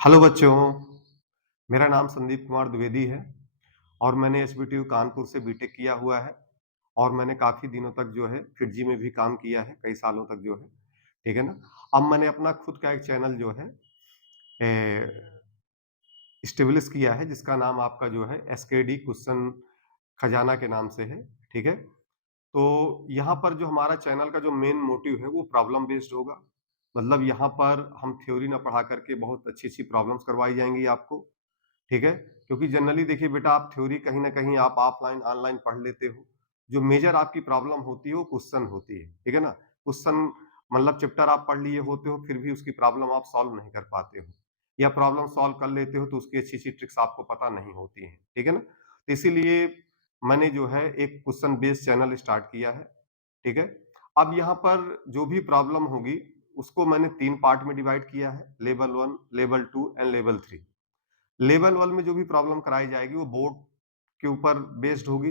Hello बच्चों, मेरा नाम संदीप कुमार द्विवेदी है और मैंने एसबीटीयू कानपुर से बीटेक किया हुआ है और मैंने काफ़ी दिनों तक जो है फिटजी में भी काम किया है, कई सालों तक जो है, ठीक है ना? अब मैंने अपना खुद का एक चैनल जो है एस्टेब्लिश किया है जिसका नाम आपका जो है एसकेडी क्वेश्चन खजाना के नाम से है, ठीक है? तो यहाँ पर जो हमारा चैनल का जो मेन मोटिव है वो प्रॉब्लम बेस्ड होगा। मतलब यहाँ पर हम थ्योरी ना पढ़ा करके बहुत अच्छी-अच्छी प्रॉब्लम्स करवाई जाएँगी आपको। ठीक है? क्योंकि जनरली देखिए बेटा आप थ्योरी कहीं न कहीं आप ऑफलाइन, ऑनलाइन पढ़ लेते हो। जो मेजर आपकी प्रॉब्लम होती है वो क्वेश्चन होती है, ठीक है ना? क्वेश्चन मतलब चैप्टर आप पढ़ लिए होते हो फिर भी उसकी प्रॉब्लम आप सॉल्व नहीं कर पाते हो या प्रॉब्लम सॉल्व कर लेते हो तो उसकी अच्छी-अच्छी ट्रिक्स आपको पता नहीं होती हैं, ठीक है ना? तो इसीलिए मैंने जो है एक क्वेश्चन बेस्ड चैनल स्टार्ट किया है, ठीक है? अब यहाँ पर जो भी प्रॉब्लम होगी उसको मैंने 3 पार्ट में डिवाइड किया है, level 1, level 2 and level 3। Level 1 में जो भी प्रॉब्लम कराई जाएगी वो बोर्ड के ऊपर बेस्ड होगी।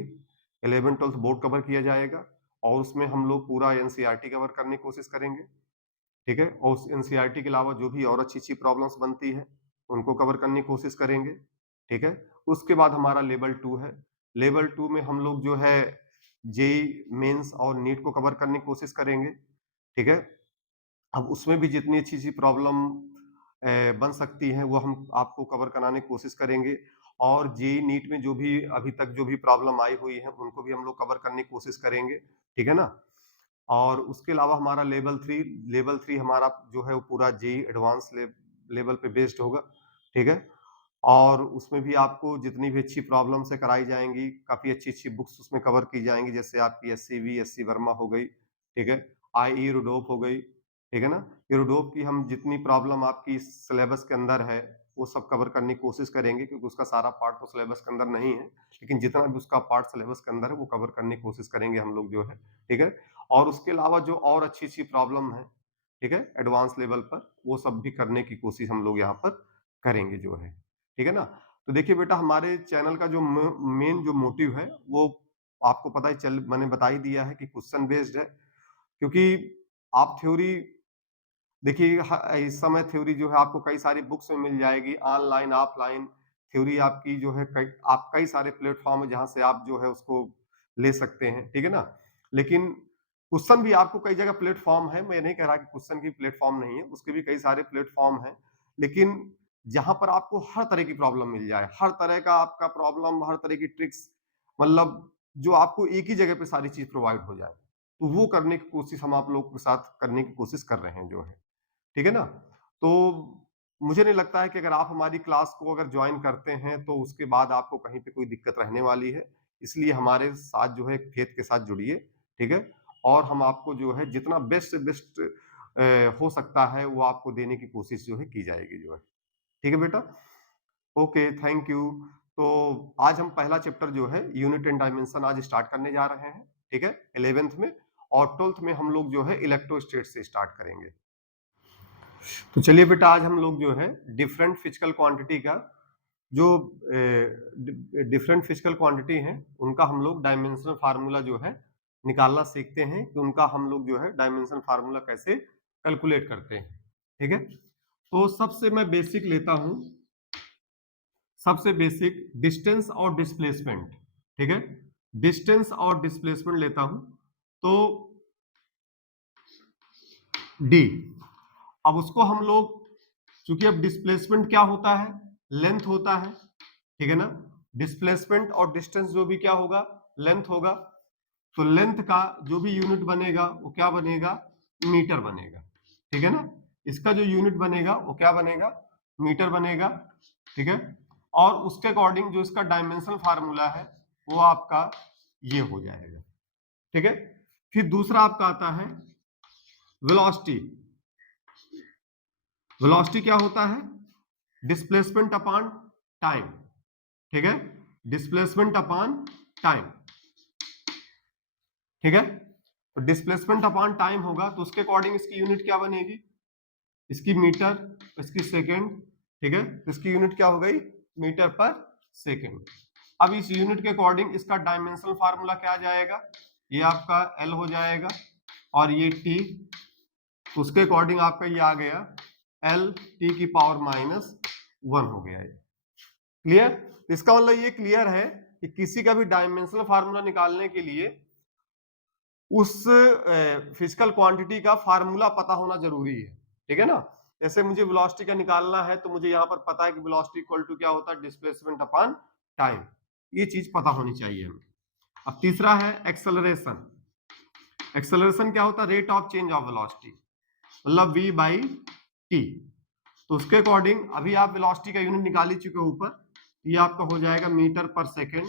11th-12th बोर्ड कवर किया जाएगा और उसमें हम लोग पूरा एनसीईआरटी कवर करने की कोशिश करेंगे, ठीक है? और उस एनसीईआरटी के अलावा जो भी और अच्छी-अच्छी प्रॉब्लम्स बनती हैं, उनको कवर करने की कोशिश करेंगे, ठीक है? उसके बाद हमारा लेवल 2 है। लेवल 2 में हम लोग जो है जेईई मेंस और नीट को कवर करने की कोशिश करेंगे, ठीक है? अब उसमें भी जितनी अच्छी-अच्छी प्रॉब्लम बन सकती हैं, वो हम आपको कवर कराने की कोशिश करेंगे और जेईई नीट में जो भी अभी तक जो भी प्रॉब्लम आई हुई है, उनको भी हम लोग कवर करने की कोशिश करेंगे, ठीक है ना? और उसके अलावा हमारा लेवल 3 हमारा जो है वो पूरा जेईई एडवांस लेवल पे बेस्ड होगा, ठीक है? और उसमें भी आपको जितनी भी अच्छी प्रॉब्लम्स है कराई जाएँगी, काफ़ी अच्छी-अच्छी बुक्स उसमें कवर की जाएँगी, जैसे आपकी एससीवी, एससी वर्मा हो गई, ठीक है? आईई रूडोप हो गई, ठीक है ना? ये रूडोप की हम जितनी प्रॉब्लम आपकी सिलेबस के अंदर है, वो सब कवर करने की कोशिश करेंगे क्योंकि उसका सारा पार्ट तो सिलेबस के अंदर नहीं है, लेकिन जितना भी उसका पार्ट सिलेबस के अंदर है, वो कवर करने की कोशिश करेंगे हम लोग जो है, ठीक है? और उसके अलावा जो और अच्छी-अच्छी प्रॉब्लम है, ठीक है? एडवांस लेवल पर, वो सब भी करने की कोशिश हम लोग यहाँ पर करेंगे जो है। ठीक है ना? तो देखिए बेटा हमारे चैनल का जो मेन जो मोटिव है वो आपको पता ही चल मैंने बता ही दिया है कि क्वेश्चन बेस्ड है क्योंकि आप थ्योरी देखिए इस समय थ्योरी जो है आपको कई सारी बुक्स में मिल जाएगी ऑनलाइन ऑफलाइन थ्योरी आपकी जो है कई सारे प्लेटफॉर्म है जहां से आप जो है उसको ले सकते हैं ठीक है ना लेकिन क्वेश्चन भी आपको कई जगह प्लेटफॉर्म है मैं नहीं कह रहा कि क्वेश्चन की प्लेटफॉर्म नहीं है उसके भी कई सारे प्लेटफॉर्म है लेकिन जहां पर आपको हर तरह की प्रॉब्लम मिल जाए हर तरह का आपका प्रॉब्लम हर तरह की ट्रिक्स मतलब जो आपको एक ही जगह पे सारी चीज प्रोवाइड हो जाए तो वो करने की कोशिश हम आप लोग के साथ करने की कोशिश कर रहे हैं जो है ठीक है ना? तो मुझे नहीं लगता है कि अगर आप हमारी क्लास को अगर जॉइन करते हैं, तो उसके बाद आपको कहीं पे कोई दिक्कत रहने वाली है। इसलिए हमारे साथ जो है फेथ के साथ जुड़िए, ठीक है? और हम आपको जो है जितना बेस्ट से बेस्ट हो सकता है, वो आपको देने की कोशिश जो है की जाएगी जो है। ठीक है बेटा? Okay, thank you. तो आज हम पहला चैप्टर जो है यूनिट एंड डायमेंशन आज स्टार्ट करने जा रहे हैं, ठीक है? 11th में और 12th में हम लोग जो है इलेक्ट्रोस्टैट से स्टार्ट करेंगे। तो चलिए बेटा आज हम लोग जो है डिफरेंट फिजिकल क्वांटिटी का जो डिफरेंट फिजिकल क्वांटिटी है उनका हम लोग डायमेंशनल फार्मूला जो है निकालना सीखते हैं कि उनका हम लोग जो है डायमेंशनल फार्मूला कैसे कैलकुलेट करते हैं ठीक है तो सबसे मैं बेसिक लेता हूं सबसे बेसिक डिस्टेंस और डिस्प्लेसमेंट ठीक है डिस्टेंस और डिस्प्लेसमेंट लेता हूं तो डी अब उसको हम लोग चूंकि अब डिस्प्लेसमेंट क्या होता है लेंथ होता है ठीक है ना डिस्प्लेसमेंट और डिस्टेंस जो भी क्या होगा लेंथ होगा तो लेंथ का जो भी यूनिट बनेगा वो क्या बनेगा मीटर बनेगा ठीक है ना इसका जो यूनिट बनेगा वो क्या बनेगा मीटर बनेगा ठीक है और उसके अकॉर्डिंग जो इसका डायमेंशनल फार्मूला है वो आपका ये हो जाएगा ठीक है फिर दूसरा आपका आता है वेलोसिटी वेलोसिटी क्या होता है डिस्प्लेसमेंट अपॉन टाइम ठीक है डिस्प्लेसमेंट अपॉन टाइम ठीक है तो डिस्प्लेसमेंट अपॉन टाइम होगा तो उसके अकॉर्डिंग इसकी यूनिट क्या बनेगी इसकी मीटर इसकी सेकेंड ठीक है तो इसकी यूनिट क्या हो गई मीटर पर सेकेंड अब इस यूनिट के अकॉर्डिंग इसका डायमेंशनल फार्मूला क्या आ जाएगा ये आपका एल हो जाएगा और ये टी उसके अकॉर्डिंग आपका ये आ गया एल टी की पावर माइनस 1 हो गया ये। क्लियर? तो इसका मतलब ये क्लियर है कि किसी का भी डायमेंशनल फार्मूला निकालने के लिए उस फिजिकल क्वांटिटी का फार्मूला पता होना जरूरी है, ठीक है ना। जैसे मुझे वेलोसिटी का निकालना है तो मुझे यहाँ पर पता है कि वेलोसिटी इक्वल टू क्या होता है, डिस्प्लेसमेंट अपॉन टाइम। ये चीज पता होनी चाहिए हमें। अब तीसरा है एक्सेलरेशन। एक्सेलरेशन क्या होता है, rate of change of velocity, मतलब v बाई टी। तो उसके अकॉर्डिंग अभी आप वेलोसिटी का यूनिट निकाल ही चुके हो ऊपर, ये आपका हो जाएगा मीटर पर सेकेंड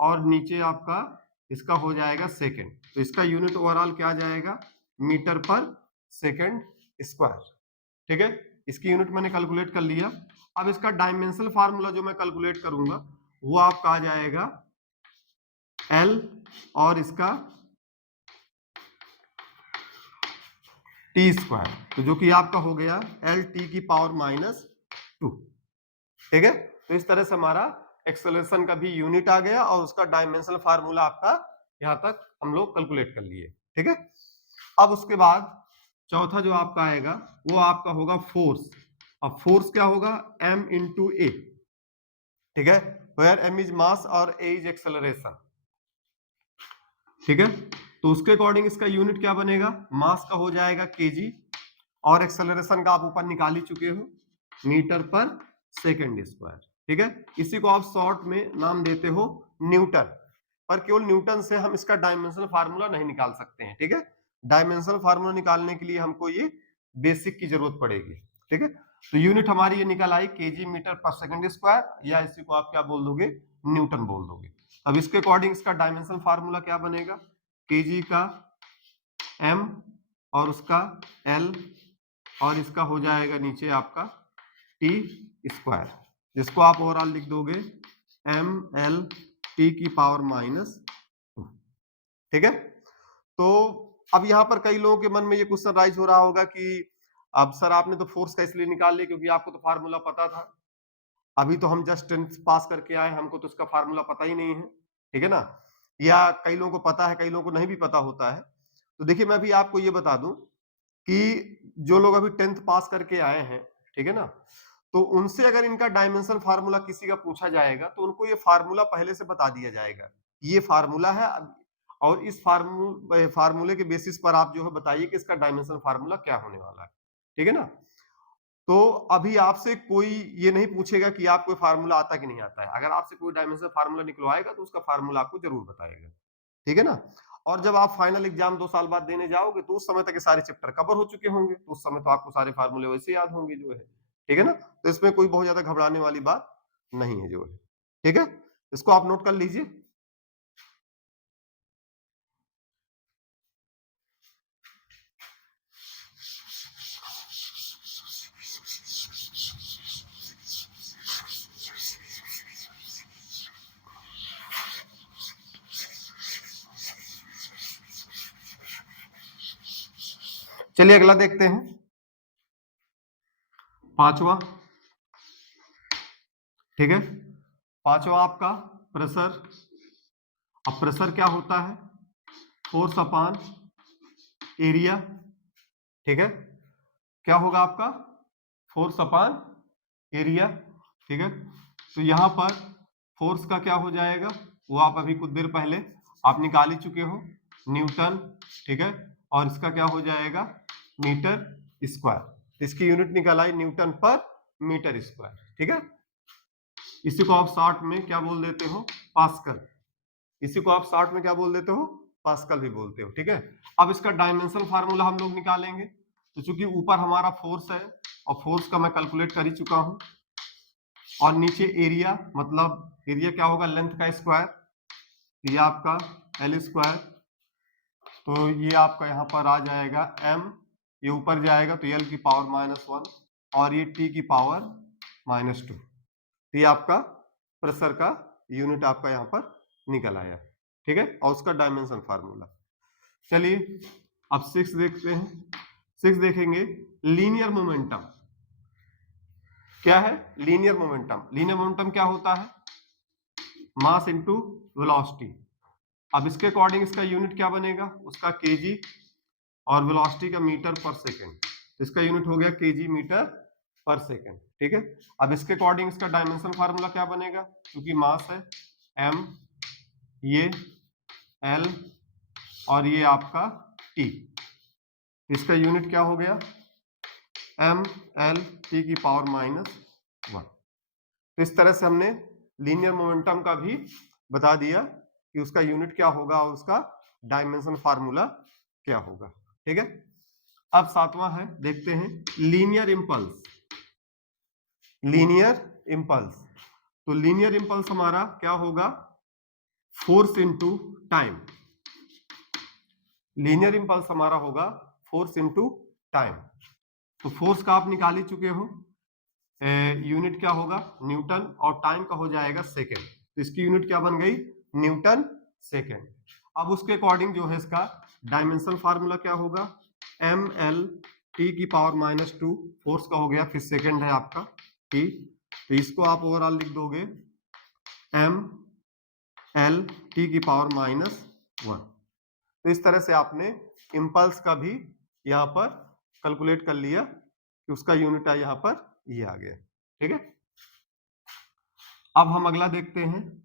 और नीचे आपका इसका हो जाएगा सेकेंड। तो इसका यूनिट ओवरऑल क्या आ जाएगा, मीटर पर सेकेंड स्क्वायर, ठीक है। इसकी यूनिट मैंने कैलकुलेट कर लिया। अब इसका डायमेंशनल फार्मूला जो मैं कैलकुलेट करूंगा वो आपका आ जाएगा L और इसका टी स्क्वायर, तो जो कि आपका हो गया L टी की पावर -2, ठीक है। तो इस तरह से हमारा एक्सेलरेशन का भी यूनिट आ गया और उसका डायमेंशनल फार्मूला आपका यहां तक हम लोग कैलकुलेट कर लिए, ठीक है। अब उसके बाद चौथा जो आपका आएगा वो आपका होगा फोर्स। अब फोर्स क्या होगा, m इंटू ए, ठीक है, वेयर m इज मास और a इज एक्सेलरेशन, ठीक है। तो उसके अकॉर्डिंग इसका यूनिट क्या बनेगा, मास का हो जाएगा केजी और एक्सेलरेशन का आप ऊपर निकाल ही चुके हो, मीटर पर सेकेंड स्क्वायर, ठीक है। इसी को आप शॉर्ट में नाम देते हो न्यूटन। पर केवल न्यूटन से हम इसका डायमेंशनल फार्मूला नहीं निकाल सकते हैं, ठीक है। डायमेंशनल फार्मूला निकालने के लिए हमको ये बेसिक की जरूरत पड़ेगी, ठीक है। तो यूनिट हमारी ये निकल आई केजी मीटर पर सेकेंड स्क्वायर, या इसी को आप क्या बोल दोगे, न्यूटन बोल दोगे। अब इसके अकॉर्डिंग इसका डायमेंशनल फार्मूला क्या बनेगा, केजी का m और उसका l और इसका हो जाएगा नीचे आपका टी स्क्वायर, जिसको आप ओवरऑल लिख दोगे m l t की पावर -2, ठीक है। तो अब यहाँ पर कई लोगों के मन में ये क्वेश्चन राइज हो रहा होगा कि अब सर आपने तो फोर्स का इसलिए निकाल लिया क्योंकि आपको तो फार्मूला पता था, अभी तो हम जस्ट 10th पास करके आए, हमको तो इसका फार्मूला पता ही नहीं है, ठीक है ना। या कई लोगों को पता है, कई लोगों को नहीं भी पता होता है। तो देखिए मैं भी आपको ये बता दूं कि जो लोग अभी 10th पास करके आए हैं, ठीक है ना, तो उनसे अगर इनका डायमेंशन फार्मूला किसी का पूछा जाएगा तो उनको ये फार्मूला पहले से बता दिया जाएगा, ये फार्मूला है और इस फार्मूले के बेसिस पर आप जो है बताइए कि इसका डायमेंशन फार्मूला क्या होने वाला है, ठीक है ना। तो अभी आपसे कोई ये नहीं पूछेगा कि आपको फार्मूला आता कि नहीं आता है, अगर आपसे कोई डायमेंशन फार्मूला निकलवाएगा तो उसका फार्मूला आपको जरूर बताएगा, ठीक है ना। और जब आप फाइनल एग्जाम 2 साल बाद देने जाओगे तो उस समय तक ये सारे चैप्टर कवर हो चुके होंगे, तो उस समय तो आपको सारे फार्मूले वैसे याद होंगे जो है, ठीक है ना। तो इसमें कोई बहुत ज्यादा घबराने वाली बात नहीं है जो है, ठीक है। इसको आप नोट कर लीजिए। चलिए अगला देखते हैं, पांचवा, ठीक है। पांचवा आपका प्रेशर। अब प्रेशर क्या होता है, फोर्स अपॉन एरिया, ठीक है। क्या होगा आपका, फोर्स अपॉन एरिया, ठीक है। तो यहां पर फोर्स का क्या हो जाएगा, वो आप अभी कुछ देर पहले आप निकाल ही चुके हो, न्यूटन, ठीक है। और इसका क्या हो जाएगा, मीटर स्क्वायर। इसकी यूनिट निकल आई न्यूटन पर मीटर स्क्वायर, ठीक है। इसी को आप शॉर्ट में क्या बोल देते हो, पास्कल। इसी को आप शॉर्ट में क्या बोल देते हो, पास्कल भी बोलते हो, ठीक है। अब इसका डायमेंशन फार्मूला हम लोग निकालेंगे। तो चूंकि ऊपर हमारा फोर्स है और फोर्स का मैं कैलकुलेट कर ही चुका हूं, और नीचे एरिया, मतलब एरिया क्या होगा, लेंथ का स्क्वायर, ये आपका एल स्क्वायर। तो ये आपका यहाँ पर आ जाएगा m, ये ऊपर जाएगा तो l की पावर -1 और ये t की पावर -2। तो ये आपका प्रेशर का यूनिट आपका यहाँ पर निकल आया, ठीक है, और उसका डायमेंशन फार्मूला। चलिए अब 6 देखते हैं। 6 देखेंगे, लीनियर मोमेंटम। क्या है, लीनियर मोमेंटम। लीनियर मोमेंटम क्या होता है, मास इनटू वेलोसिटी। अब इसके अकॉर्डिंग इसका यूनिट क्या बनेगा, उसका केजी और वेलोसिटी का मीटर पर सेकेंड। इसका यूनिट हो गया केजी मीटर पर सेकेंड, ठीक है। अब इसके अकॉर्डिंग इसका डायमेंशन फार्मूला क्या बनेगा, क्योंकि मास है m, ये l और ये आपका t, इसका यूनिट क्या हो गया mL(T⁻⁻1). तो इस तरह से हमने लीनियर मोमेंटम का भी बता दिया कि उसका यूनिट क्या होगा और उसका डायमेंशन फार्मूला क्या होगा, ठीक है। अब सातवां है, देखते हैं लीनियर इंपल्स। लीनियर इंपल्स, तो लीनियर इंपल्स हमारा क्या होगा, force into time. Linear impulse हमारा होगा फोर्स इनटू टाइम। तो फोर्स का आप निकाल ही चुके हो, यूनिट क्या होगा न्यूटन, और टाइम का हो जाएगा सेकेंड। तो इसकी यूनिट क्या बन गई, न्यूटन सेकेंड। अब उसके अकॉर्डिंग जो है इसका डायमेंशन फार्मूला क्या होगा, mL(T⁻²), फोर्स का हो गया, फिर सेकेंड है आपका T, तो इसको आप ओवरऑल लिख दोगे mL(T⁻⁻1). तो इस तरह से आपने इंपल्स का भी यहां पर कैलकुलेट कर लिया कि उसका यूनिट है यहां पर ये आ गया, ठीक है। अब हम अगला देखते हैं,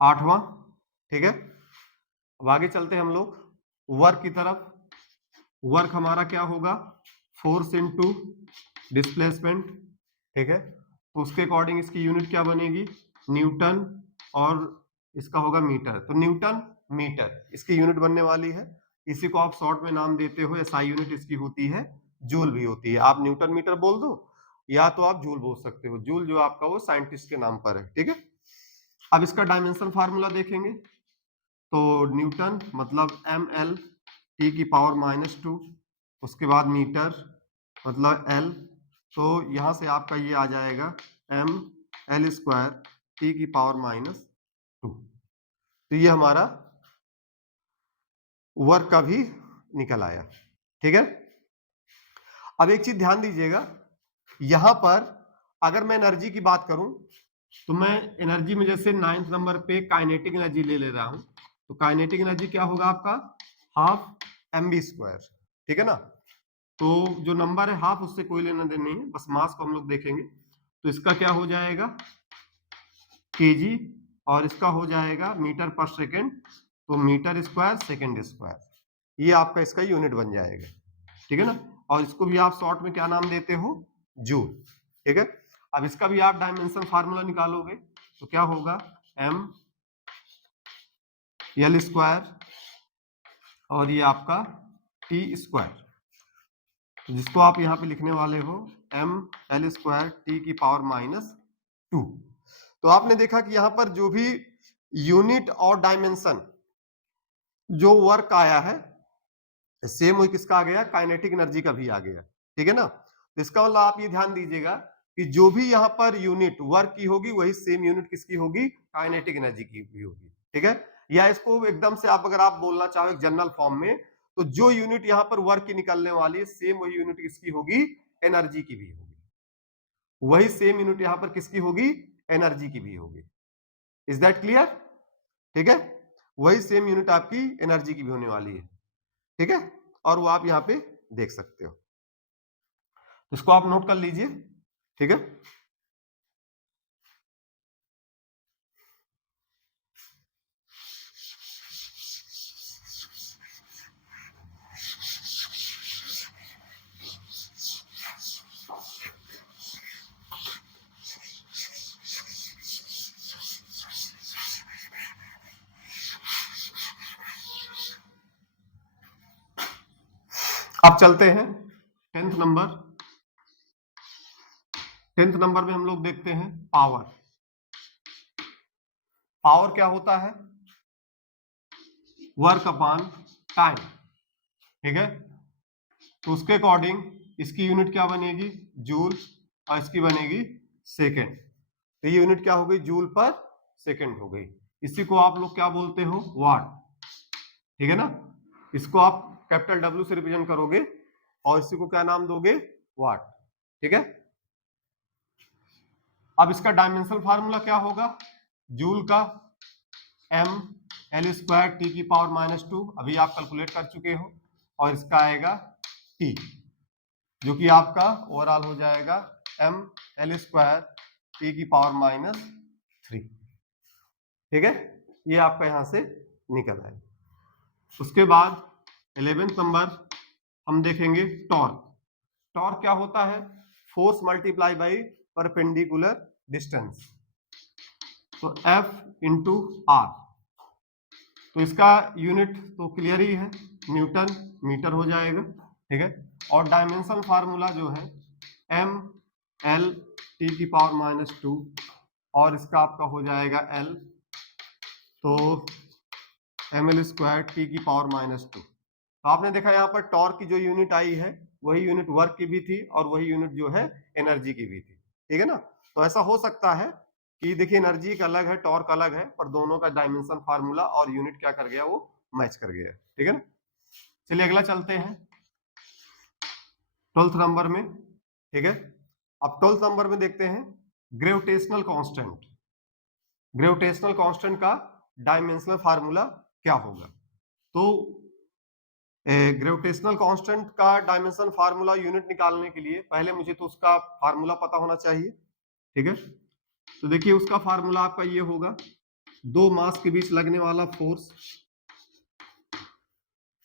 आठवां, ठीक है। अब आगे चलते हैं हम लोग वर्क की तरफ। वर्क हमारा क्या होगा, फोर्स इनटू डिस्प्लेसमेंट, ठीक है। तो उसके अकॉर्डिंग इसकी यूनिट क्या बनेगी, न्यूटन, और इसका होगा मीटर। तो न्यूटन मीटर इसकी यूनिट बनने वाली है। इसी को आप शॉर्ट में नाम देते हो, एसआई यूनिट इसकी होती है जूल भी होती है। आप न्यूटन मीटर बोल दो या तो आप जूल बोल सकते हो, जूल जो आपका वो साइंटिस्ट के नाम पर है, ठीक है। अब इसका डायमेंशन फार्मूला देखेंगे, तो न्यूटन मतलब mL(T⁻²), उसके बाद मीटर मतलब L, तो यहां से आपका ये आ जाएगा mL²T⁻²। तो ये हमारा वर्क का भी निकल आया, ठीक है। अब एक चीज ध्यान दीजिएगा, यहां पर अगर मैं एनर्जी की बात करूं तो मैं एनर्जी में जैसे 9th नंबर पे काइनेटिक एनर्जी ले रहा हूं, तो काइनेटिक एनर्जी क्या होगा आपका, हाफ mv², ठीक है ना। तो जो नंबर है हाफ, उससे कोई लेना देना नहीं है, बस मास को हम लोग देखेंगे। तो इसका क्या हो जाएगा केजी, और इसका हो जाएगा मीटर पर सेकेंड, तो मीटर स्क्वायर सेकेंड स्क्वायर, ये आपका इसका यूनिट बन जाएगा, ठीक है ना। और इसको भी आप शॉर्ट में क्या नाम देते हो, जूल, ठीक है। अब इसका भी आप डायमेंशन फार्मूला निकालोगे तो क्या होगा mL², और ये आपका T², जिसको आप यहाँ पे लिखने वाले हो mL²T⁻²। तो आपने देखा कि यहाँ पर जो भी यूनिट और डायमेंशन जो वर्क आया है, सेम वही किसका आ गया, काइनेटिक एनर्जी का भी आ गया, ठीक है ना। तो इसका मतलब आप ये ध्यान दीजिएगा कि जो भी यहाँ पर यूनिट वर्क की होगी वही सेम यूनिट किसकी होगी, काइनेटिक एनर्जी की भी होगी, ठीक है। या इसको एकदम से आप अगर आप बोलना चाहो एक जनरल फॉर्म में, तो जो यूनिट यहाँ पर वर्क की निकलने वाली है सेम वही यूनिट किसकी होगी, एनर्जी की भी होगी। वही सेम यूनिट यहाँ पर किसकी होगी, एनर्जी की भी होगी। इज दैट क्लियर, ठीक है। वही सेम यूनिट आपकी एनर्जी की भी होने वाली है, ठीक है। और वो आप यहाँ पे देख सकते हो, इसको आप नोट कर लीजिए, ठीक है। अब चलते हैं 10th नंबर। 10th नंबर में हम लोग देखते हैं पावर। पावर क्या होता है, वर्क अपॉन टाइम, ठीक है। तो उसके अकॉर्डिंग इसकी यूनिट क्या बनेगी, जूल, और इसकी बनेगी सेकेंड। तो ये यूनिट क्या हो गई, जूल पर सेकेंड हो गई। इसी को आप लोग क्या बोलते हो, वाट, ठीक है ना। इसको आप कैपिटल W से रिप्रेजेंट करोगे और इसी को क्या नाम दोगे, वाट, ठीक है। अब इसका डायमेंशनल फार्मूला क्या होगा, जूल का mL²T⁻², अभी आप कैलकुलेट कर चुके हो, और इसका आएगा T, जो कि आपका ओवरऑल हो जाएगा ml² (10⁻³ ठीक है, ये आपका यहां से निकल आए। उसके बाद 11th नंबर हम देखेंगे टॉर्क। टॉर्क क्या होता है? Force multiply by perpendicular distance, तो F इंटू R। तो इसका यूनिट तो क्लियर ही है, न्यूटन मीटर हो जाएगा, ठीक है। और डायमेंशन फार्मूला जो है mL(10⁻²) और इसका आपका हो जाएगा L, तो mL²(10⁻²). तो आपने देखा यहाँ पर टॉर्क की जो यूनिट आई है वही यूनिट वर्क की भी थी और वही यूनिट जो है एनर्जी की भी थी, ठीक है ना। तो ऐसा हो सकता है कि देखिए एनर्जी का अलग है, टॉर्क अलग है, पर दोनों का डायमेंशन फार्मूला और यूनिट क्या कर गया, वो मैच कर गया, ठीक है ना। चलिए अगला चलते हैं 12th नंबर में, ठीक है। अब 12th नंबर में देखते हैं ग्रेविटेशनल कांस्टेंट। ग्रेविटेशनल कांस्टेंट का डायमेंशनल फार्मूला क्या होगा? तो ग्रेविटेशनल कांस्टेंट का डायमेंशन फार्मूला यूनिट निकालने के लिए पहले मुझे तो उसका फार्मूला पता होना चाहिए, ठीक है। तो देखिए उसका फार्मूला आपका ये होगा, दो मास के बीच लगने वाला फोर्स,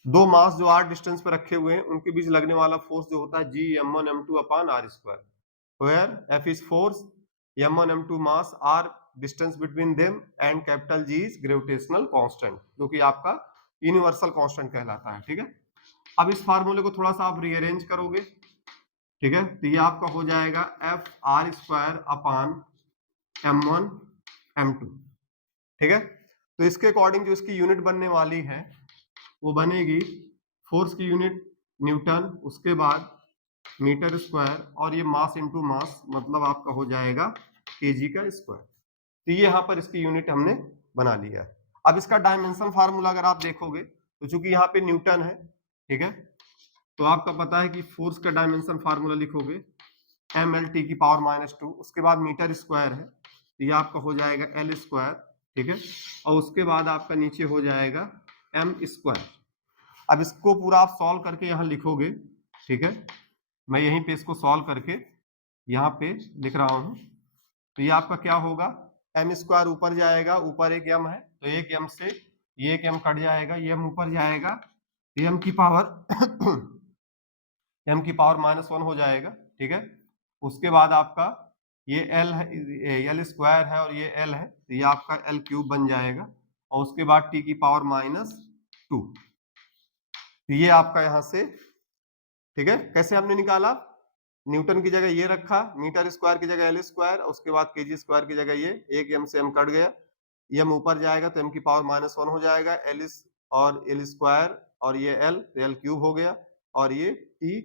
दो मास जो r डिस्टेंस पे रखे हुए हैं उनके बीच लगने वाला फोर्स जो होता है G(m1m2)/r², where F is force, m1m2 mass, r distance between them and capital G is gravitational constant, जो कि आपका यूनिवर्सल कांस्टेंट कहलाता है, ठीक है। अब इस फार्मूले को थोड़ा सा आप रीअरेंज करोगे, ठीक है, तो ये आपका हो जाएगा Fr²/m1m2, ठीक है। तो इसके अकॉर्डिंग जो इसकी यूनिट बनने वाली है वो बनेगी, फोर्स की यूनिट न्यूटन, उसके बाद मीटर स्क्वायर, और ये मास इंटू मास, मतलब आपका हो जाएगा kg²। तो ये यहाँ पर इसकी यूनिट हमने बना लिया है। अब इसका डायमेंशन फार्मूला अगर आप देखोगे तो चूंकि यहाँ पे न्यूटन है, ठीक है, तो आपका पता है कि फोर्स का डायमेंशन फार्मूला लिखोगे mL(10⁻²), उसके बाद मीटर स्क्वायर है तो ये आपका हो जाएगा L², ठीक है, और उसके बाद आपका नीचे हो जाएगा m²। अब इसको पूरा आप सॉल्व करके यहाँ लिखोगे, ठीक है, मैं यहीं पे इसको सॉल्व करके यहाँ पे लिख रहा हूँ। तो ये आपका क्या होगा, m² ऊपर जाएगा, ऊपर एक m है तो एक m से ये एक m कट जाएगा, ये m ऊपर जाएगा, m की पावर -1 हो जाएगा, ठीक है। उसके बाद आपका ये L है, L² है और ये L है, तो ये आपका L³ बन जाएगा, और उसके बाद t की पावर -2, तो ये आपका यहाँ से, ठीक है। कैसे हमने निकाला, न्यूटन की जगह ये रखा, मीटर स्क्वायर की जगह L², उसके बाद kg² की जगह ये एक m से m कट गया, m ऊपर जाएगा तो m की पावर -1 हो जाएगा, और L² और ये L, तो L³ हो गया, और ये t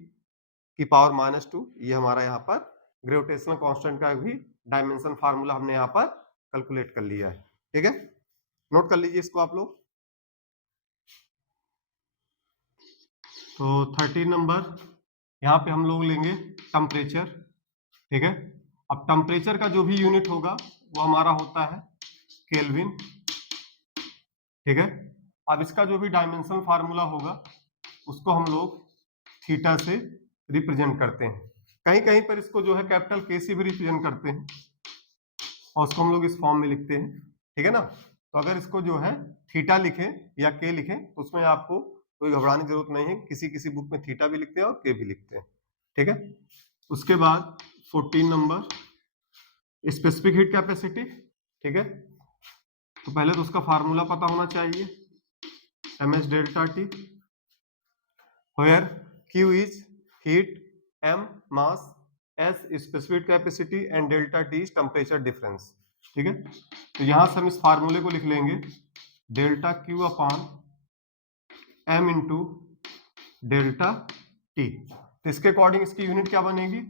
की पावर -2, ये हमारा यहाँ पर ग्रेविटेशनल कांस्टेंट का भी डायमेंशन फार्मूला हमने यहाँ पर कैलकुलेट कर लिया है, ठीक है। नोट कर लीजिए इसको आप लोग। तो 13 नंबर यहाँ पे हम लोग लेंगे टेम्परेचर, ठीक है। अब टेम्परेचर का जो भी यूनिट होगा वो हमारा होता है केल्विन, ठीक है। अब इसका जो भी डायमेंशन फार्मूला होगा उसको हम लोग थीटा से रिप्रेजेंट करते हैं, कहीं कहीं पर इसको जो है कैपिटल K से भी रिप्रेजेंट करते हैं, और उसको हम लोग इस फॉर्म में लिखते हैं, ठीक है ना। तो अगर इसको जो है थीटा लिखें या के लिखें तो उसमें आपको कोई घबराने की जरूरत नहीं है, किसी किसी बुक में थीटा भी लिखते हैं और के भी लिखते हैं, ठीक है। उसके बाद 14 नंबर स्पेसिफिक हीट कैपेसिटी, ठीक है। तो पहले तो उसका फार्मूला पता होना चाहिए, ms delta T, where q is heat, m mass, s specific capacity and delta t is temperature difference, ठीक है। तो यहां से हम इस फार्मूले को लिख लेंगे, delta q upon m into delta T. तो इसके अकॉर्डिंग इसकी यूनिट क्या बनेगी,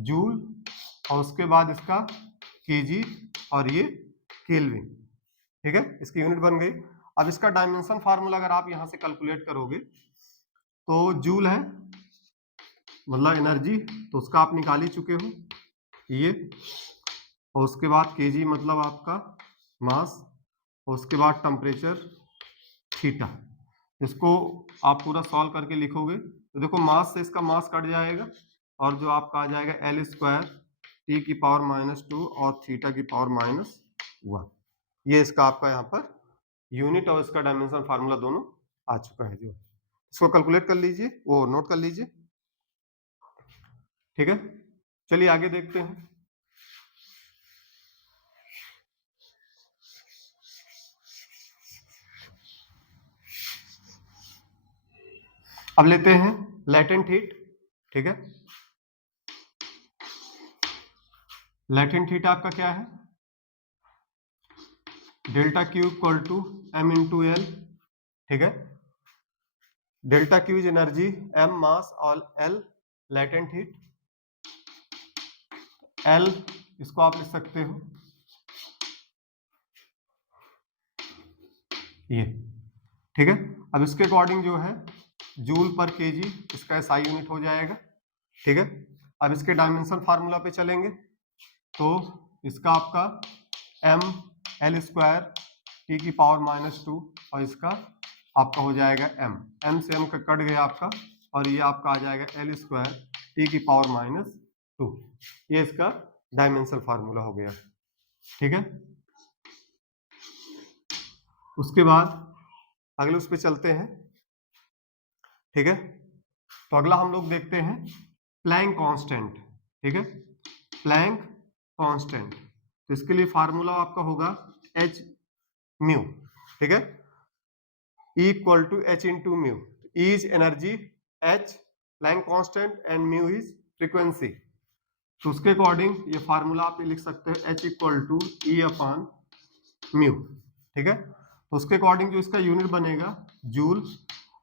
जूल, और उसके बाद इसका केजी, और ये केल्विन, ठीक है, इसकी यूनिट बन गई। अब इसका डायमेंशन फार्मूला अगर आप यहां से कैलकुलेट करोगे तो जूल है मतलब एनर्जी, तो उसका आप निकाल ही चुके हो ये, और उसके बाद केजी मतलब आपका मास, और उसके बाद टेम्परेचर थीटा। इसको आप पूरा सॉल्व करके लिखोगे तो देखो मास से इसका मास कट जाएगा, और जो आपका आ जाएगा एल स्क्वायर टी की पावर -2 और थीटा की पावर -1। ये इसका आपका यहाँ पर यूनिट और इसका डायमेंशन फार्मूला दोनों आ चुका है। जो इसको कैलकुलेट कर लीजिए, वो नोट कर लीजिए, ठीक है। चलिए आगे देखते हैं। अब लेते हैं लेटेंट हीट, ठीक है। लेटेंट हीट आपका क्या है, delta Q equal to M into L, ठीक है। Delta Q is energy, M mass और एल लेटेंट हीट। एल इसको आप लिख सकते हो ये, ठीक है। अब इसके अकॉर्डिंग जो है जूल पर केजी इसका एसआई यूनिट हो जाएगा, ठीक है। अब इसके डायमेंशन फार्मूला पे चलेंगे तो इसका आपका एम एल स्क्वायर टी की पावर -2 और इसका आपका हो जाएगा एम से एम का कट गया आपका, और ये आपका आ जाएगा एल स्क्वायर टी की पावर -2। ये इसका डायमेंशन फार्मूला हो गया, ठीक है। उसके बाद अगले उस पर चलते हैं, ठीक है। तो अगला हम लोग देखते हैं प्लैंक कांस्टेंट, ठीक है। प्लैंक कांस्टेंट, तो इसके लिए फार्मूला आपका होगा एच म्यू, ठीक है। E equal to H into mu, E is energy, H Planck constant and mu is frequency. तो उसके अकॉर्डिंग ये फार्मूला आप लिख सकते हैं H equal to E upon mu, ठीक है। तो उसके अकॉर्डिंग जो इसका यूनिट बनेगा जूल,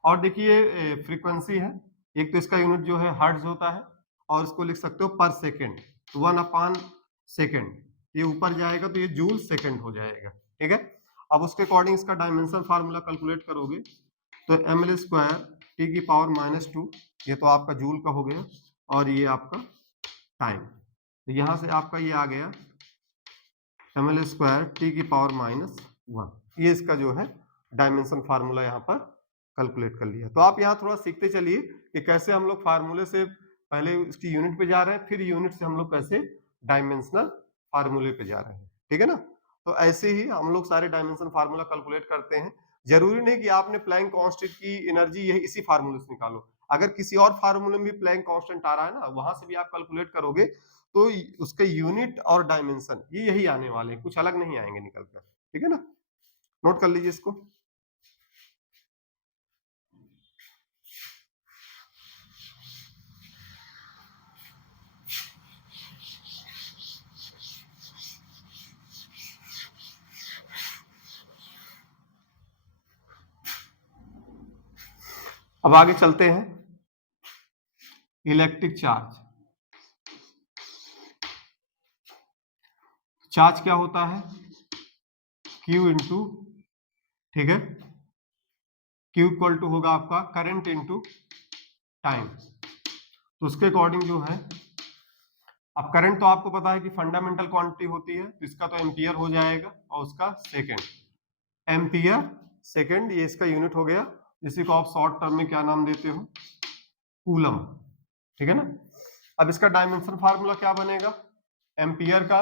और देखिए फ्रीक्वेंसी है, एक तो इसका यूनिट जो है हर्ट्ज होता है और इसको लिख सकते हो पर सेकेंड, 1/सेकेंड, ये ऊपर जाएगा तो ये जूल सेकेंड हो जाएगा, ठीक है। अब उसके अकॉर्डिंग इसका डायमेंशन फार्मूला कैलकुलेट करोगे तो एम एल स्क्वायर टी की पावर -2, ये तो आपका जूल का हो गया, और ये आपका टाइम, तो यहाँ से आपका ये आ गया एम एल स्क्वायर टी की पावर -1। ये इसका जो है डायमेंशन फार्मूला यहाँ पर कैलकुलेट कर लिया। तो आप यहाँ थोड़ा सीखते चलिए कि कैसे हम लोग फार्मूले से पहले इसकी यूनिट पे जा रहे हैं, फिर यूनिट से हम लोग कैसे डायमेंशनल फार्मूले पे जा रहे हैं, ठीक है ना। तो ऐसे ही हम लोग सारे डायमेंशन फार्मूला कैलकुलेट करते हैं। जरूरी नहीं कि आपने प्लैंक कांस्टेंट की एनर्जी यही इसी फार्मूले से निकालो, अगर किसी और फार्मूले में भी प्लैंक कांस्टेंट आ रहा है ना, वहां से भी आप कैलकुलेट करोगे तो उसके यूनिट और डायमेंशन ये यही आने वाले हैं, कुछ अलग नहीं आएंगे निकल कर, ठीक है ना। नोट कर लीजिए इसको। अब आगे चलते हैं, इलेक्ट्रिक चार्ज। चार्ज क्या होता है, Q इंटू, ठीक है, Q इक्वल टू होगा आपका करंट इंटू टाइम। तो उसके अकॉर्डिंग जो है, अब करंट तो आपको पता है कि फंडामेंटल क्वांटिटी होती है, तो इसका तो एम्पियर हो जाएगा और उसका सेकेंड, एम्पियर सेकेंड, ये इसका यूनिट हो गया, इसी को आप शॉर्ट टर्म में क्या नाम देते हो, कूलम, ठीक है ना। अब इसका डायमेंशन फार्मूला क्या बनेगा, एम्पियर का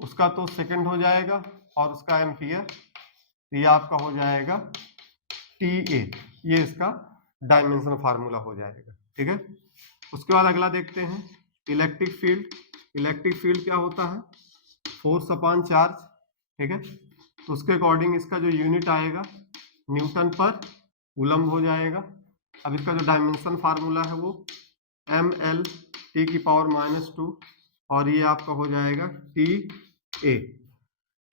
उसका तो सेकंड हो जाएगा और उसका एम्पियर, ये आपका हो जाएगा TA, ये इसका डायमेंशन फार्मूला हो जाएगा, ठीक है। उसके बाद अगला देखते हैं इलेक्ट्रिक फील्ड। इलेक्ट्रिक फील्ड क्या होता है, फोर्स अपॉन चार्ज, ठीक है। तो उसके अकॉर्डिंग इसका जो यूनिट आएगा न्यूटन पर कूलम्ब हो जाएगा। अब इसका जो डायमेंशन फार्मूला है वो ml टी की पावर -2 और ये आपका हो जाएगा TA,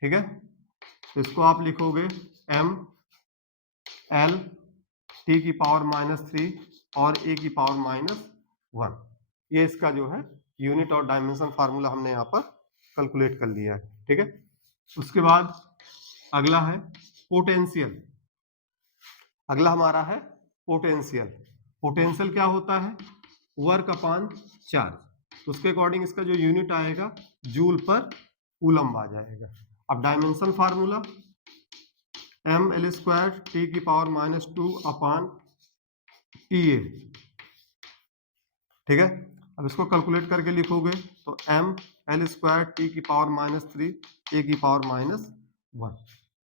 ठीक है। तो इसको आप लिखोगे ml टी की पावर -3 और a की पावर -1। ये इसका जो है यूनिट और डायमेंशन फार्मूला हमने यहाँ पर कैलकुलेट कर लिया है, ठीक है। उसके बाद अगला है पोटेंशियल। अगला हमारा है पोटेंशियल। पोटेंशियल क्या होता है, वर्क अपॉन चार्ज। तो उसके अकॉर्डिंग इसका जो यूनिट आएगा जूल पर कूलम्ब आ जाएगा। अब dimension formula ml square T की पावर -2 अपॉन TA, ठीक है। अब इसको कैलकुलेट करके लिखोगे तो m l स्क्वायर t की पावर -3 a की पावर -1,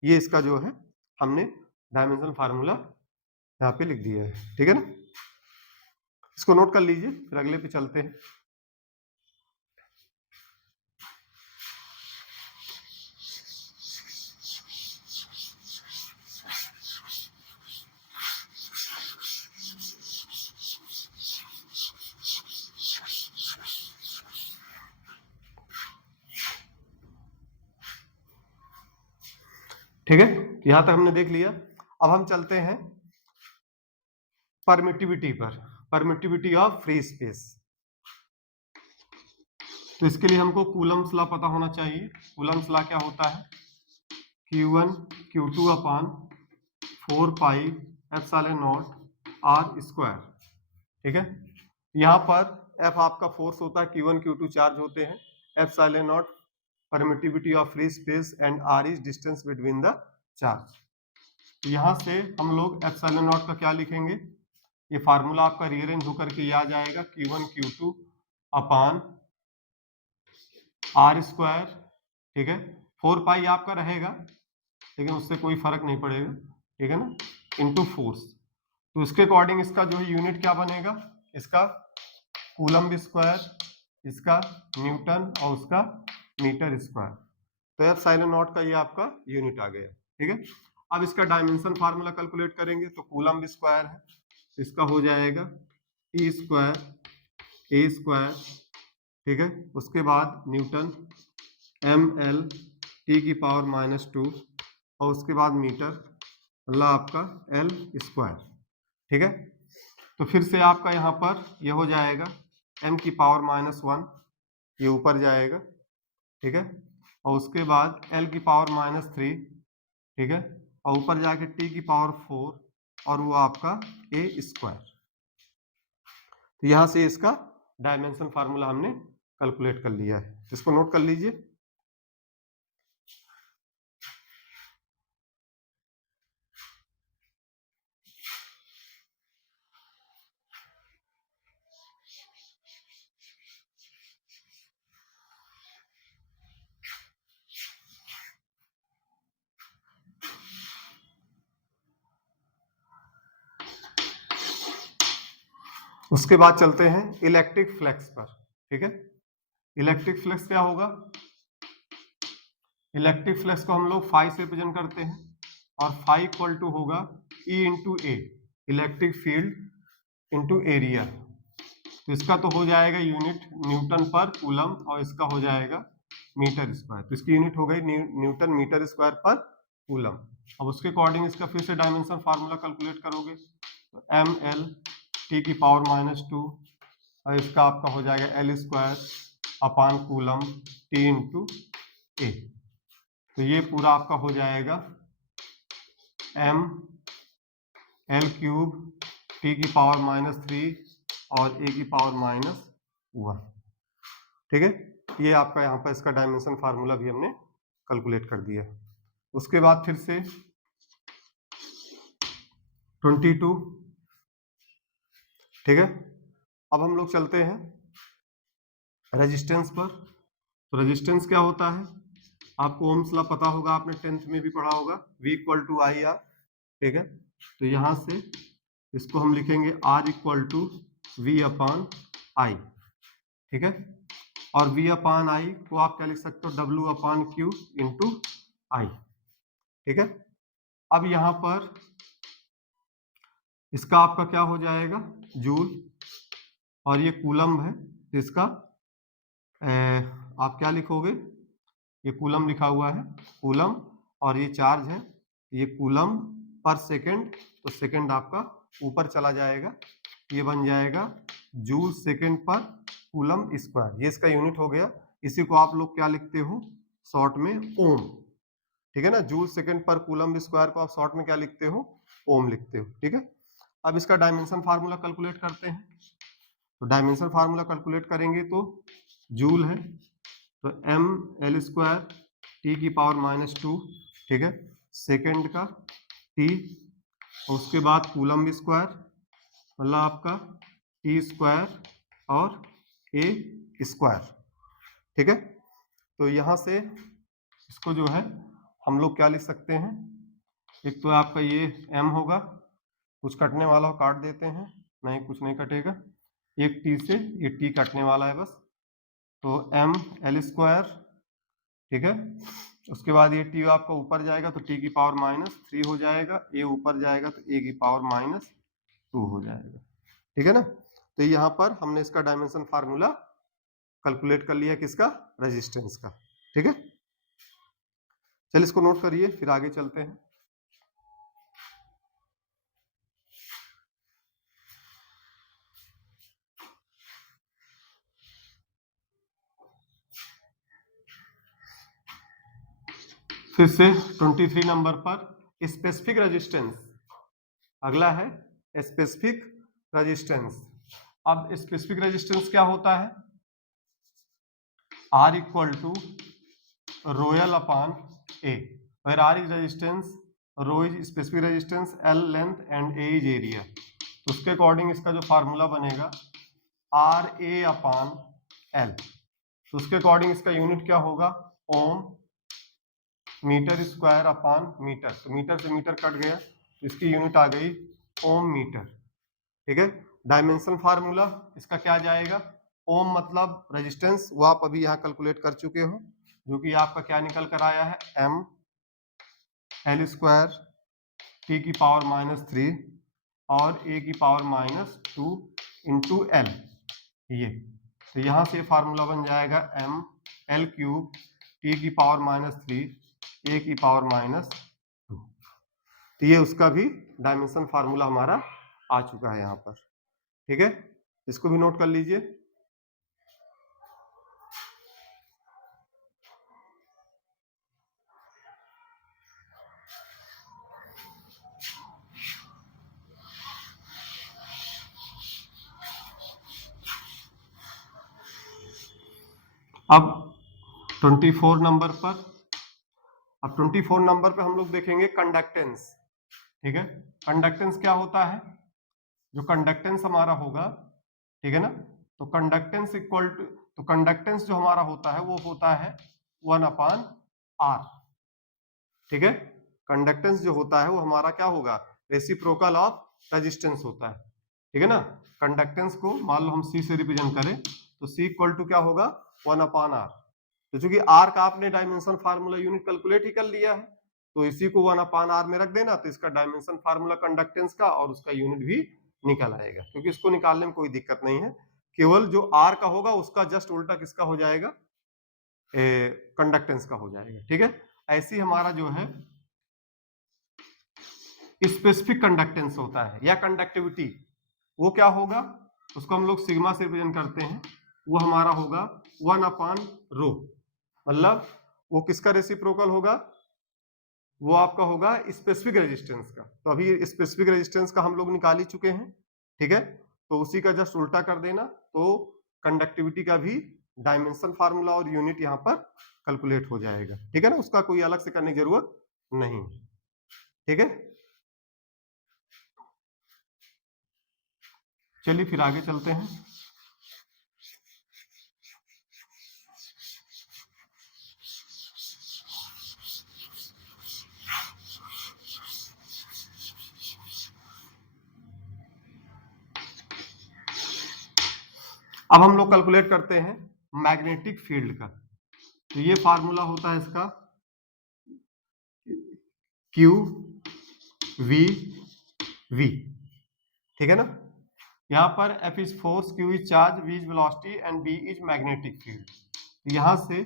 ये इसका जो है हमने डायमेंशनल फार्मूला यहाँ पे लिख दिया है। ठीक है ना, इसको नोट कर लीजिए, फिर अगले पे चलते हैं। ठीक है, यहां तक हमने देख लिया। अब हम चलते हैं परमिटिविटी पर, परमिटिविटी ऑफ फ्री स्पेस। तो इसके लिए हमको कूलम्स लॉ पता होना चाहिए। कूलम्स लॉ क्या होता है, Q1 Q2 upon 4 pi epsilon naught R square. ठीक है, यहाँ पर F आपका फोर्स होता है, Q1 Q2 चार्ज होते हैं, epsilon not permittivity of free space and R is distance between the charge. तो यहाँ से हम लोग एप्सिलॉन नॉट का क्या लिखेंगे, ये फार्मूला आपका रीअरेंज होकर के ये आ जाएगा Q1 Q2 upon R square. ठीक है, 4 पाई आपका रहेगा लेकिन उससे कोई फर्क नहीं पड़ेगा, ठीक है ना, इनटू फोर्स। तो इसके अकॉर्डिंग इसका जो है यूनिट क्या बनेगा, इसका कूलम्ब स्क्वायर, इसका न्यूटन और उसका मीटर स्क्वायर। तो एप्सिलॉन नॉट का ये आपका यूनिट आ गया। ठीक है, अब इसका डायमेंशन फार्मूला कैलकुलेट करेंगे तो कूलम्ब स्क्वायर है, इसका हो जाएगा टी स्क्वायर ए स्क्वायर। ठीक है, उसके बाद न्यूटन एम एल टी की पावर -2 और उसके बाद मीटर मतलब आपका एल स्क्वायर। ठीक है, तो फिर से आपका यहाँ पर यह हो जाएगा m की पावर -1, ये ऊपर जाएगा। ठीक है, और उसके बाद l की पावर -3, ठीक है, और ऊपर जाके t की पावर 4 और वो आपका a स्क्वायर। तो यहाँ से इसका डायमेंशन फार्मूला हमने कैलकुलेट कर लिया है, इसको नोट कर लीजिए। उसके बाद चलते हैं इलेक्ट्रिक फ्लक्स पर। ठीक है, इलेक्ट्रिक फ्लक्स क्या होगा, इलेक्ट्रिक फ्लक्स को हम लोग फाई से रिप्रेजेंट करते हैं और फाई इक्वल टू होगा E इंटू ए, इलेक्ट्रिक फील्ड इंटू एरिया। तो इसका तो हो जाएगा यूनिट न्यूटन पर कूलम और इसका हो जाएगा मीटर स्क्वायर। तो इसकी यूनिट हो गई न्यूटन मीटर स्क्वायर पर कूलम। अब उसके अकॉर्डिंग इसका फिर से डायमेंशन फार्मूला कैलकुलेट करोगे तो एम एल टी की पावर -2 और इसका आपका हो जाएगा L square upon coulomb T into A. तो ये पूरा आपका हो जाएगा एम एल क्यूब टी की पावर -3 और ए की पावर -1। ठीक है, ये आपका यहाँ पर इसका डायमेंशन फार्मूला भी हमने कैलकुलेट कर दिया। उसके बाद फिर से 22। ठीक है, अब हम लोग चलते हैं रेजिस्टेंस पर। तो रेजिस्टेंस क्या होता है, आपको ओम्स लॉ पता होगा, आपने 10th में भी पढ़ा होगा, V equal to I R. ठीक है, तो यहाँ से इसको हम लिखेंगे R equal to V upon I. ठीक है, और V अपान आई को आप क्या लिख सकते हो, W अपान क्यू इंटू आई। ठीक है, अब यहाँ पर इसका आपका क्या हो जाएगा जूल और ये कूलम है, तो इसका आप क्या लिखोगे, ये कूलम लिखा हुआ है, कूलम और ये चार्ज है, ये कूलम पर सेकंड, तो सेकंड आपका ऊपर चला जाएगा, ये बन जाएगा जूल सेकंड पर कूलम स्क्वायर, ये इसका यूनिट हो गया। इसी को आप लोग क्या लिखते हो शॉर्ट में, ओम। ठीक है ना, जूल सेकंड पर कूलम स्क्वायर को आप शॉर्ट में क्या लिखते हो, ओम लिखते हो। ठीक है, अब इसका डायमेंशन फार्मूला कैलकुलेट करते हैं। तो डायमेंशन फार्मूला कैलकुलेट करेंगे तो जूल है तो एम एल स्क्वायर टी की पावर -2, ठीक है, सेकंड का टी, उसके बाद कूलम स्क्वायर मतलब आपका टी स्क्वायर और ए स्क्वायर, ठीक है। तो यहाँ से इसको जो है हम लोग क्या लिख सकते हैं, एक तो आपका ये m होगा, कुछ कटने वाला हो काट देते हैं, नहीं कुछ नहीं कटेगा, एक t से ये t कटने वाला है बस, तो m l स्क्वायर, ठीक है। उसके बाद ये t आपका ऊपर जाएगा तो t की पावर -3 हो जाएगा, a ऊपर जाएगा तो a की पावर -2 हो जाएगा, ठीक है ना। तो यहाँ पर हमने इसका डायमेंशन फार्मूला कैलकुलेट कर लिया, किसका, रेजिस्टेंस का, ठीक है। चलिए इसको नोट करिए, फिर आगे चलते हैं। फिर से 23 नंबर पर स्पेसिफिक रेजिस्टेंस, अगला है स्पेसिफिक रेजिस्टेंस। अब स्पेसिफिक रेजिस्टेंस क्या होता है, R equal to rho l upon A, where R is resistance, rho is specific resistance, L length and A is area। तो उसके अकॉर्डिंग इसका जो फार्मूला बनेगा आर ए अपॉन एल, तो उसके अकॉर्डिंग इसका यूनिट क्या होगा, ओम मीटर स्क्वायर अपॉन मीटर, तो मीटर से मीटर कट गया तो इसकी यूनिट आ गई ओम मीटर, ठीक है। डायमेंशन फार्मूला इसका क्या जाएगा, ओम मतलब रेजिस्टेंस, वो आप अभी यहाँ कैलकुलेट कर चुके हो, जो कि आपका क्या निकल कर आया है, m l स्क्वायर t की पावर -3 और a की पावर -2 इंटू एल, ये तो यहाँ से फार्मूला बन जाएगा m l क्यूब t की पावर -3 a की पावर -2। तो ये उसका भी डायमेंशन फार्मूला हमारा आ चुका है यहाँ पर, ठीक है। इसको भी नोट कर लीजिए। अब 24 नंबर पर, अब 24 नंबर पे हम लोग देखेंगे कंडक्टेंस, ठीक है। कंडक्टेंस क्या होता है, जो कंडक्टेंस हमारा होगा, ठीक है ना, तो कंडक्टेंस इक्वल टू, तो कंडक्टेंस जो हमारा होता है वो होता है 1/r, ठीक है। कंडक्टेंस जो होता है वो हमारा क्या होगा, रेसिप्रोकल ऑफ रेजिस्टेंस होता है, ठीक है ना। कंडक्टेंस को मान लो हम c से रिप्रेजेंट करें तो c इक्वल टू क्या होगा, 1/r। तो चूंकि r का आपने डायमेंशन फार्मूला यूनिट कैलकुलेट ही कर लिया है, तो इसी को 1/r में रख देना, तो इसका डायमेंशन फार्मूला कंडक्टेंस का और उसका यूनिट भी निकल आएगा, क्योंकि इसको निकालने में कोई दिक्कत नहीं है, केवल जो r का होगा उसका जस्ट उल्टा किसका हो जाएगा, कंडक्टेंस का हो जाएगा, ठीक है। ऐसी हमारा जो है स्पेसिफिक कंडक्टेंस होता है या कंडक्टिविटी, वो क्या होगा, उसको हम लोग सिग्मा से रिप्रेजेंट करते हैं, वो हमारा होगा 1/ρ, मतलब वो किसका रेसिप्रोकल होगा, वो आपका होगा स्पेसिफिक रेजिस्टेंस का। तो अभी स्पेसिफिक रेजिस्टेंस का हम लोग निकाल ही चुके हैं, ठीक है। तो उसी का जस्ट उल्टा कर देना, तो कंडक्टिविटी का भी डायमेंशन फार्मूला और यूनिट यहाँ पर कैलकुलेट हो जाएगा, ठीक है ना, उसका कोई अलग से करने की जरूरत नहीं, ठीक है। चलिए फिर आगे चलते हैं। अब हम लोग कैलकुलेट करते हैं मैग्नेटिक फील्ड का, तो ये फार्मूला होता है इसका क्यू वी वी, ठीक है ना। यहाँ पर F is force, Q is charge, V is velocity and B is magnetic field. यहाँ से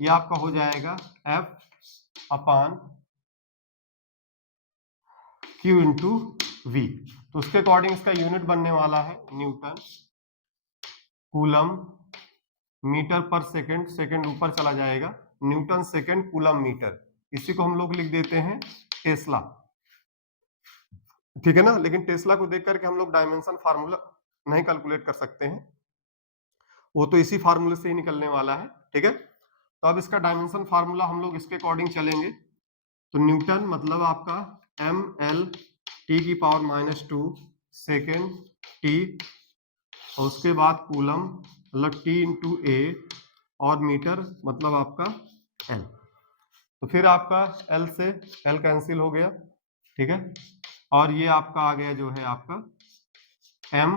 ये आपका हो जाएगा F/Q इंटू V, तो उसके अकॉर्डिंग इसका यूनिट बनने वाला है न्यूटन कूलम मीटर पर सेकंड, सेकंड ऊपर चला जाएगा, न्यूटन सेकंड कूलम मीटर, इसी को हम लोग लिख देते हैं टेस्ला, ठीक है ना। लेकिन टेस्ला को देख करके हम लोग डायमेंशन फार्मूला नहीं कैलकुलेट कर सकते हैं, वो तो इसी फार्मूले से ही निकलने वाला है, ठीक है। तो अब इसका डायमेंशन फार्मूला हम लोग इसके अकॉर्डिंग चलेंगे, तो न्यूटन मतलब आपका ml t की पावर -2 सेकेंड t और उसके बाद कूलम मतलब T इंटू ए और मीटर मतलब आपका L। तो फिर आपका L से L कैंसिल हो गया, ठीक है, और ये आपका आ गया जो है आपका M,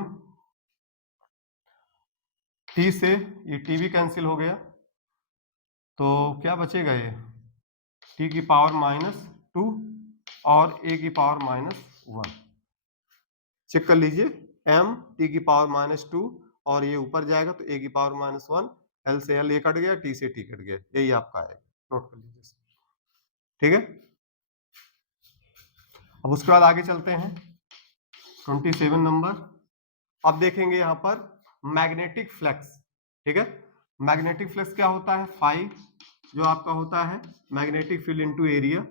T से ये T भी कैंसिल हो गया, तो क्या बचेगा ये T की पावर -2 और A की पावर -1। चेक कर लीजिए, M T की पावर -2 और ये ऊपर जाएगा तो A की पावर -1, L से L ये कट गया, T से T कट गया, यही आपका आएगा, नोट कर लीजिए, ठीक है। अब उसके बाद आगे चलते हैं 27 नंबर। अब देखेंगे यहाँ पर मैग्नेटिक फ्लक्स, ठीक है। मैग्नेटिक फ्लक्स क्या होता है, फाई जो आपका होता है मैग्नेटिक फील्ड इनटू एरिया,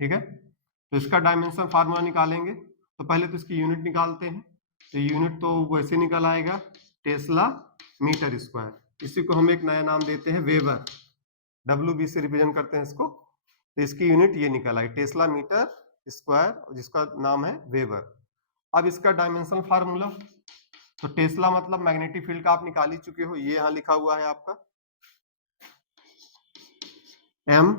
ठीक है। तो इसका डायमेंशन फार्मूला निकालेंगे, तो पहले तो इसकी यूनिट निकालते हैं। तो यूनिट तो वैसे निकल आएगा टेस्ला मीटर स्क्वायर, इसी को हम एक नया नाम देते हैं वेबर, WB से रिप्रेजेंट करते हैं इसको। तो इसकी यूनिट ये निकल आई टेस्ला मीटर स्क्वायर, जिसका नाम है वेबर। अब इसका डायमेंशन फार्मूला, तो टेस्ला मतलब मैग्नेटिक फील्ड का आप निकाल ही चुके हो, ये यहां लिखा हुआ है आपका M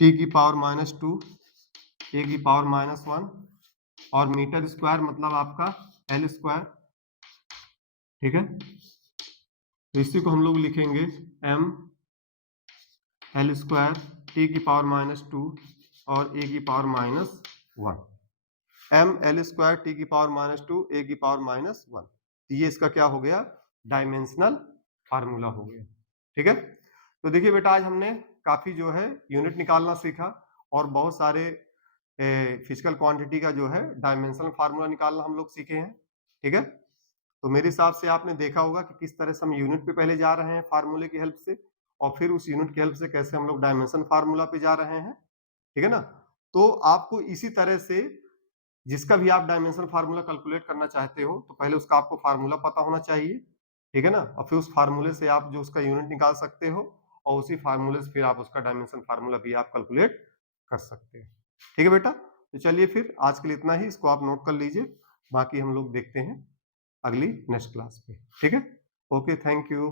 T की पावर -2 A की पावर -1 और मीटर स्क्वायर मतलब आपका L स्क्वायर, ठीक है। तो इसी को हम लोग लिखेंगे M L स्क्वायर T की पावर -2 और A की power -1, M L square T की पावर -2 A की पावर -1। ये इसका क्या हो गया, डायमेंशनल फार्मूला हो गया, ठीक है। तो देखिए बेटा, आज हमने काफी जो है यूनिट निकालना सीखा और बहुत सारे फिजिकल क्वांटिटी का जो है डायमेंशनल फार्मूला निकालना हम लोग सीखे हैं, ठीक है। तो मेरे हिसाब से आपने देखा होगा कि किस तरह से हम यूनिट पे पहले जा रहे हैं फार्मूले की हेल्प से, और फिर उस यूनिट की हेल्प से कैसे हम लोग डायमेंशन फार्मूला पे जा रहे हैं, ठीक है ना। तो आपको इसी तरह से जिसका भी आप डायमेंशन फार्मूला कैलकुलेट करना चाहते हो, तो पहले उसका आपको फार्मूला पता होना चाहिए, ठीक है ना, और फिर उस फार्मूले से आप जो उसका यूनिट निकाल सकते हो, और उसी फार्मूले से फिर आप उसका डायमेंशन फार्मूला भी आप कैलकुलेट कर सकते हैं, ठीक है बेटा। तो चलिए फिर आज के लिए इतना ही, इसको आप नोट कर लीजिए, बाकी हम लोग देखते हैं अगली नेक्स्ट क्लास पे, ठीक है। Okay, thank you.